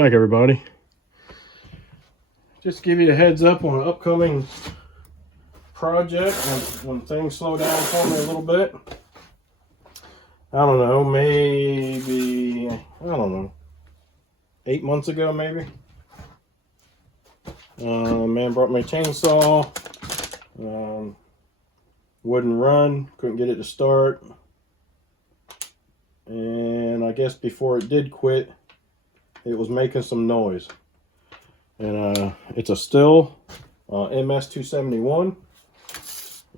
back, everybody. Just give you a heads up on an upcoming project when things slow down for me a little bit. I don't know, maybe, 8 months ago, maybe. Man brought me a chainsaw. Wouldn't run, couldn't get it to start. And I guess before it did quit, it was making some noise. And it's a stihl, ms271.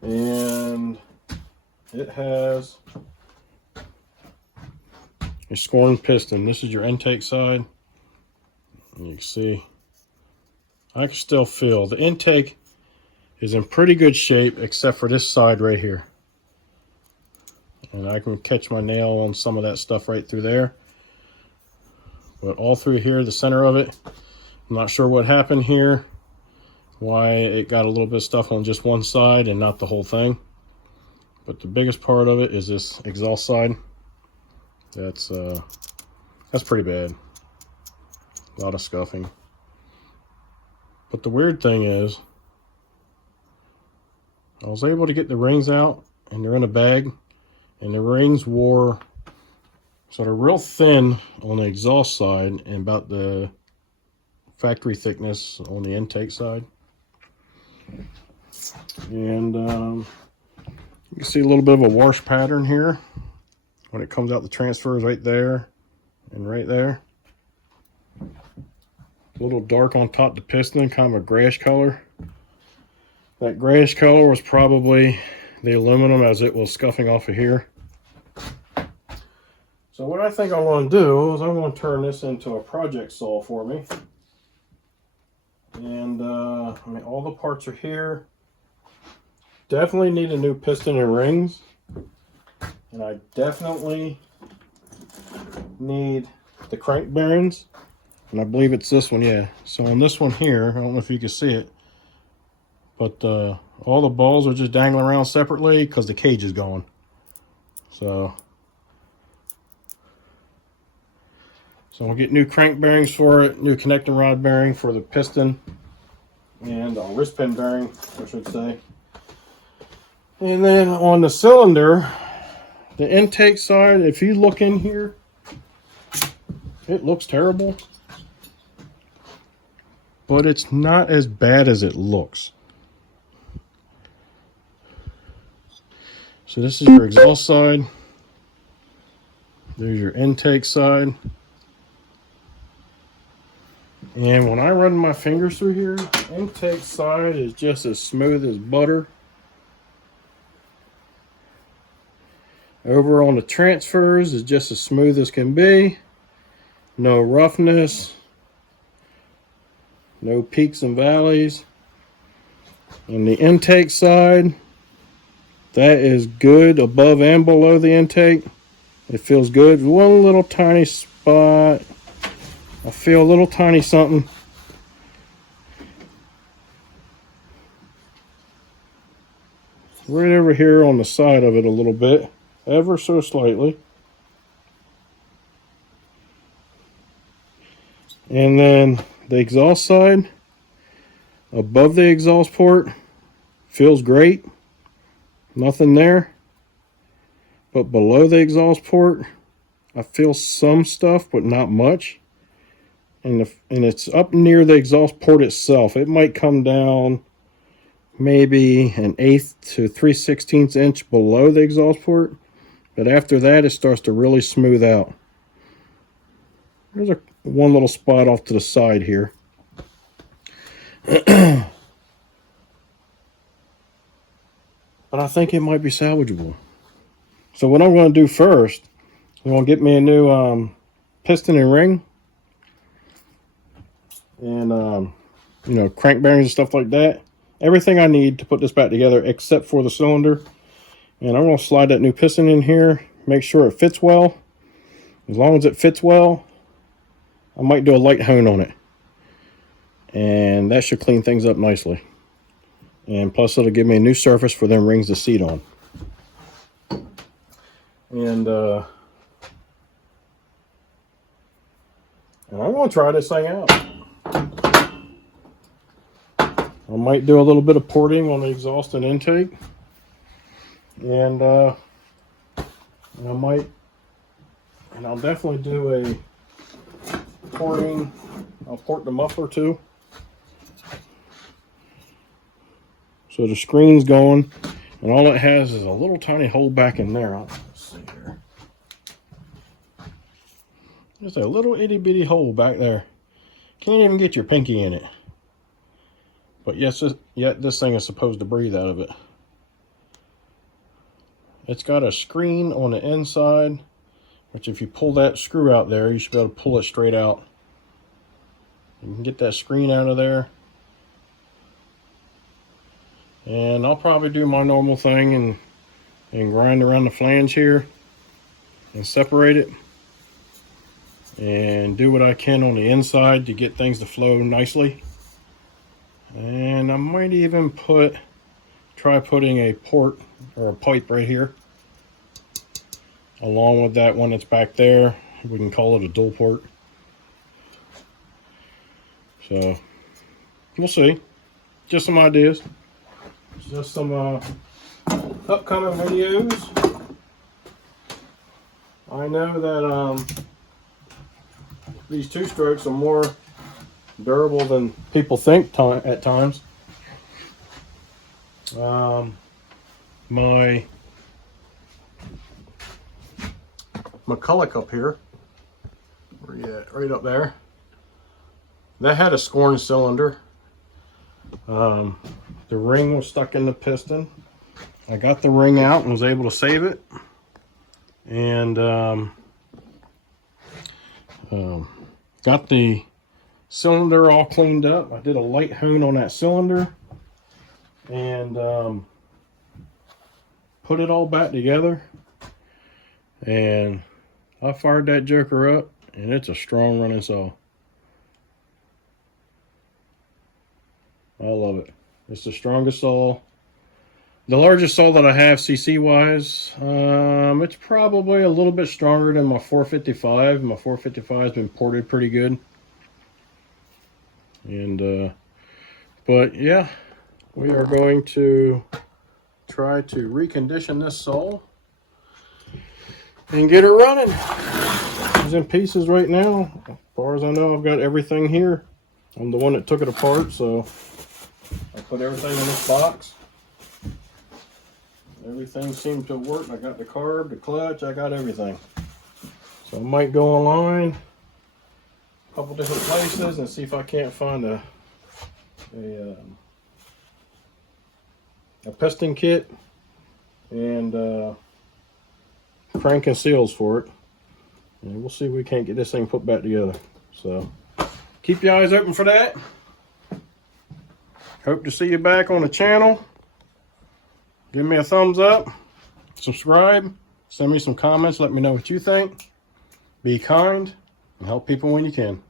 And it has a scorn piston. This is your intake side. And you can see, I can still feel the intake is in pretty good shape except for this side right here. And I can catch my nail on some of that stuff right through there. But all through here, the center of it, I'm not sure what happened here, why it got a little bit of stuff on just one side and not the whole thing. But the biggest part of it is this exhaust side. That's pretty bad. A lot of scuffing. But the weird thing is, I was able to get the rings out, and they're in a bag, and the rings wore sort of real thin on the exhaust side and about the factory thickness on the intake side. And you can see a little bit of a wash pattern here when it comes out the transfers right there and right there. A little dark on top of the piston, kind of a grayish color. That grayish color was probably the aluminum as it was scuffing off of here. So what I think I'm going to do is I'm going to turn this into a project saw for me. And I mean, all the parts are here. Definitely need a new piston and rings. And I definitely need the crank bearings. And I believe it's this one, yeah. So on this one here, I don't know if you can see it, but all the balls are just dangling around separately because the cage is gone. So we'll get new crank bearings for it, new connecting rod bearing for the piston, and a wrist pin bearing, I should say. And then on the cylinder, the intake side, if you look in here, it looks terrible. But it's not as bad as it looks. So this is your exhaust side. There's your intake side. And when I run my fingers through here, intake side is just as smooth as butter. Over on the transfers is just as smooth as can be. No roughness. No peaks and valleys. On the intake side, that is good above and below the intake. It feels good. One little tiny spot. I feel a little tiny something. Right over here on the side of it a little bit. Ever so slightly. And then the exhaust side, above the exhaust port, feels great. Nothing there. But below the exhaust port, I feel some stuff, but not much. And it's up near the exhaust port itself. It might come down maybe 1/8 to 3/16 inch below the exhaust port. But after that, it starts to really smooth out. There's one little spot off to the side here. But I think it might be salvageable. So what I'm going to do first, I'm going to get me a new piston and ring. And, you know, crank bearings and stuff like that. Everything I need to put this back together except for the cylinder. And I'm going to slide that new piston in here, make sure it fits well. As long as it fits well, I might do a light hone on it. And that should clean things up nicely. And plus it'll give me a new surface for them rings to seat on. And And I'm going to try this thing out. I might do a little bit of porting on the exhaust and intake. And I'll definitely do a porting. I'll port the muffler too. So the screen's going, and all it has is a little tiny hole back in there. Let's see here. Just a little itty bitty hole back there. Can't even get your pinky in it. But yes, yet this thing is supposed to breathe out of it. It's got a screen on the inside, which if you pull that screw out there, you should be able to pull it straight out. You can get that screen out of there. And I'll probably do my normal thing and grind around the flange here and separate it. And do what I can on the inside to get things to flow nicely. And I might even try putting a port or a pipe right here along with that one that's back there. We can call it a dual port. So we'll see. Just some ideas. Just some upcoming videos. I know that these two-strokes are more durable than people think at times. My McCulloch up here, where you at? Right up there, that had a scorn cylinder. The ring was stuck in the piston. I got the ring out and was able to save it. And got the cylinder all cleaned up. I did a light hone on that cylinder and put it all back together. And I fired that joker up, and it's a strong running saw. I love it. It's the strongest saw. The largest saw that I have CC wise, it's probably a little bit stronger than my 455. My 455 has been ported pretty good. And but yeah, we are going to try to recondition this saw and get it running. It's in pieces right now. As far as I know, I've got everything here. I'm the one that took it apart, so I put everything in this box. Everything seemed to work. I got the carb, the clutch, I got everything. So I might go online a couple different places and see if I can't find a piston kit and crank and seals for it. And we'll see if we can't get this thing put back together. So keep your eyes open for that. Hope to see you back on the channel. Give me a thumbs up, subscribe, send me some comments, let me know what you think. Be kind and help people when you can.